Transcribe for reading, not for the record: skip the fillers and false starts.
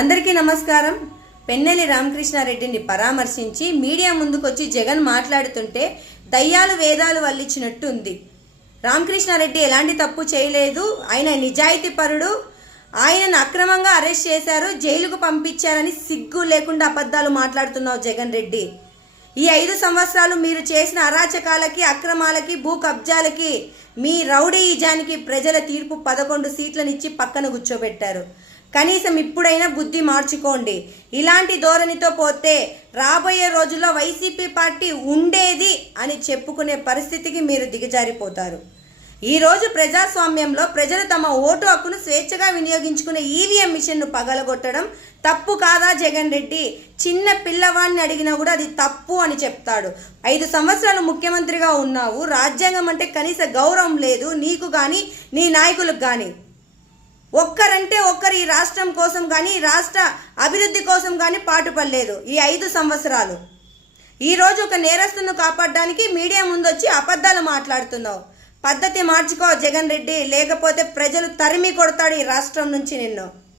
అందరికీ నమస్కారం. పెన్నెల్లి రామకృష్ణారెడ్డిని పరామర్శించి మీడియా ముందుకొచ్చి జగన్ మాట్లాడుతుంటే దయ్యాలు వేదాలు వల్లించినట్టు ఉంది. రామకృష్ణారెడ్డి ఎలాంటి తప్పు చేయలేదు, ఆయన నిజాయితీ పరుడు, ఆయనను అక్రమంగా అరెస్ట్ చేశారు, జైలుకు పంపించారని సిగ్గు లేకుండా అబద్ధాలు మాట్లాడుతున్నావు జగన్ రెడ్డి. ఈ 5 సంవత్సరాలు మీరు చేసిన అరాచకాలకి, అక్రమాలకి, భూ కబ్జాలకి, మీ రౌడీయిజానికి ప్రజల తీర్పు 11 సీట్లనిచ్చి పక్కన కూర్చోబెట్టారు. కనీసం ఇప్పుడైనా బుద్ధి మార్చుకోండి. ఇలాంటి ధోరణితో పోతే రాబోయే రోజుల్లో వైసీపీ పార్టీ ఉండేది అని చెప్పుకునే పరిస్థితికి మీరు దిగజారిపోతారు. ఈరోజు ప్రజాస్వామ్యంలో ప్రజలు తమ ఓటు హక్కును స్వేచ్ఛగా వినియోగించుకునే ఈవీఎం మిషన్ను పగలగొట్టడం తప్పు కాదా జగన్ రెడ్డి? చిన్న పిల్లవాడిని అడిగినా కూడా అది తప్పు అని చెప్తాడు. 5 సంవత్సరాలు ముఖ్యమంత్రిగా ఉన్నావు, రాజ్యాంగం అంటే కనీస గౌరవం లేదు నీకు కానీ నీ నాయకులకు కానీ. ఒక్కరంటే ఒక్కరు ఈ రాష్ట్రం కోసం కానీ, రాష్ట్ర అభివృద్ధి కోసం కానీ పాటుపడలేదు ఈ 5 సంవత్సరాలు. ఈరోజు ఒక నేరస్తును కాపాడడానికి మీడియా ముందొచ్చి అబద్ధాలు మాట్లాడుతున్నావు. పద్ధతి మార్చుకో జగన్ రెడ్డి, లేకపోతే ప్రజలు తరిమి కొడతాడు ఈ రాష్ట్రం నుంచి నిన్ను.